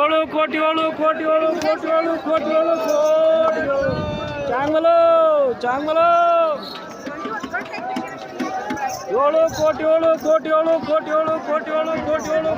ಏಳು ಕೋಟಿ ಏಳು ಕೋಟಿ ಏಳು ಕೋಟಿ ಏಳು ಕೋಟಿ ಏಳು ಕೋಟಿ ಏಳು ಚಾಂಗಲು ಚಾಂಗಲು ಏಳು ಕೋಟಿ ಏಳು ಕೋಟಿ ಏಳು ಕೋಟಿ ಏಳು ಕೋಟಿ ಏಳು ಕೋಟಿ ಏಳು